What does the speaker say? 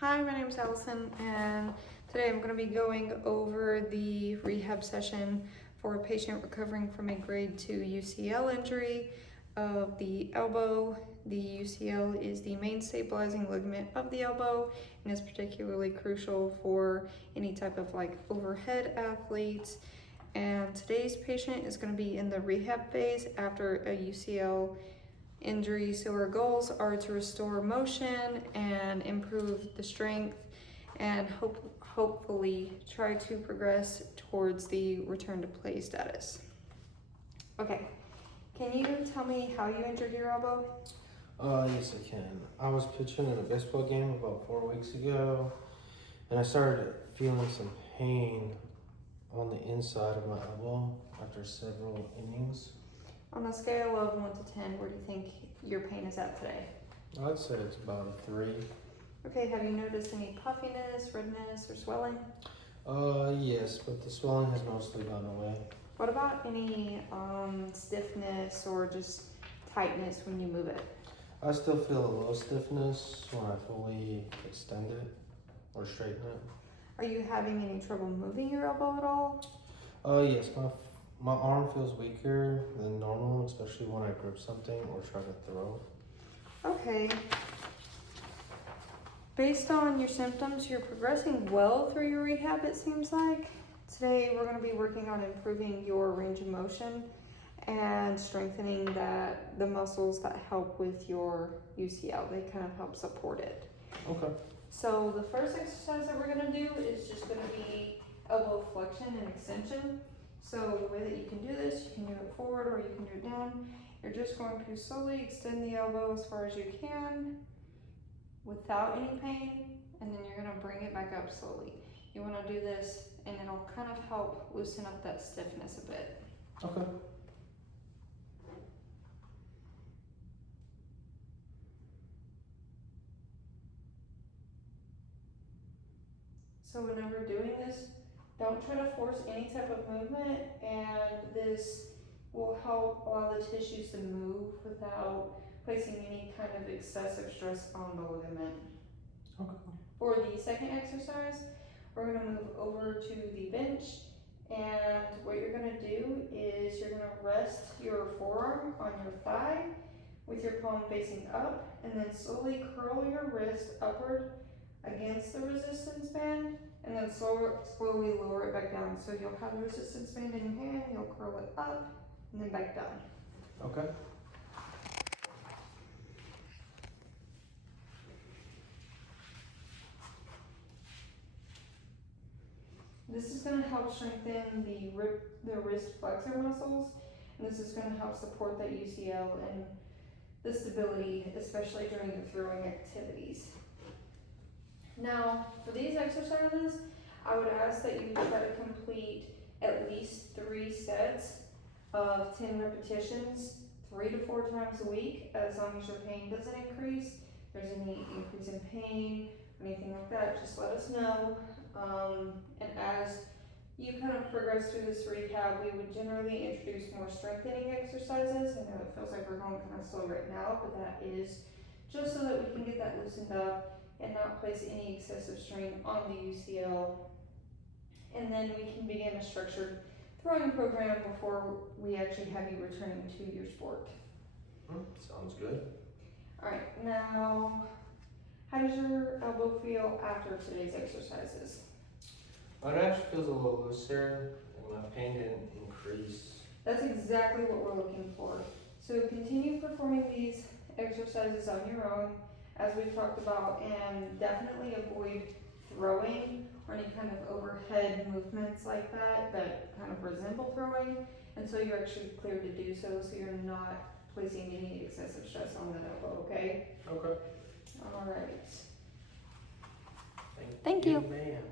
Hi, my name is Allison, and today I'm going to be going over the rehab session for a patient recovering from a grade 2 UCL injury of the elbow. The UCL is the main stabilizing ligament of the elbow and is particularly crucial for any type of overhead athletes. And today's patient is going to be in the rehab phase after a UCL injury. So our goals are to restore motion and improve the strength and hopefully try to progress towards the return to play status. Okay, can you tell me how you injured your elbow? Yes I can. I was pitching in a baseball game about 4 weeks ago, and I started feeling some pain on the inside of my elbow after several innings. On a scale of 1 to 10, where do you think your pain is at today? I'd say it's about a 3. Okay, have you noticed any puffiness, redness, or swelling? Yes, but the swelling has mostly gone away. What about any stiffness or just tightness when you move it? I still feel a little stiffness when I fully extend it or straighten it. Are you having any trouble moving your elbow at all? Yes, my arm feels weaker than normal, especially when I grip something or try to throw. Okay. Based on your symptoms, you're progressing well through your rehab, it seems like. Today, we're going to be working on improving your range of motion and strengthening the muscles that help with your UCL. They kind of help support it. Okay. So the first exercise that we're going to do is just going to be elbow flexion and extension. So the way that you can do this, you can do it forward or you can do it down. You're just going to slowly extend the elbow as far as you can without any pain, and then you're going to bring it back up slowly. You want to do this and it'll kind of help loosen up that stiffness a bit. Okay. So whenever doing this, don't try to force any type of movement, and this will help allow the tissues to move without placing any kind of excessive stress on the ligament. Okay. For the second exercise, we're going to move over to the bench, and what you're going to do is you're going to rest your forearm on your thigh with your palm facing up, and then slowly curl your wrist upward against the resistance band, and then slowly lower it back down. So you'll have the resistance band in your hand, you'll curl it up, and then back down. Okay. This is going to help strengthen the wrist flexor muscles, and this is going to help support that UCL and the stability, especially during your throwing activities. Now, for these exercises, I would ask that you try to complete at least 3 sets of 10 repetitions, 3 to 4 times a week, as long as your pain doesn't increase. If there's any increase in pain, anything like that, just let us know. And as you kind of progress through this rehab, we would generally introduce more strengthening exercises. I know it feels like we're going kind of slow right now, but that is just so that we can get that loosened up and not place any excessive strain on the UCL. And then we can begin a structured throwing program before we actually have you returning to your sport. Sounds good. All right, now, how does your elbow feel after today's exercises? It actually feels a little looser, and my pain didn't increase. That's exactly what we're looking for. So continue performing these exercises on your own, as we've talked about, and definitely avoid throwing or any kind of overhead movements like that kind of resemble throwing until you're actually cleared to do so you're not placing any excessive stress on that elbow, okay? Okay. All right. Thank you. Ma'am.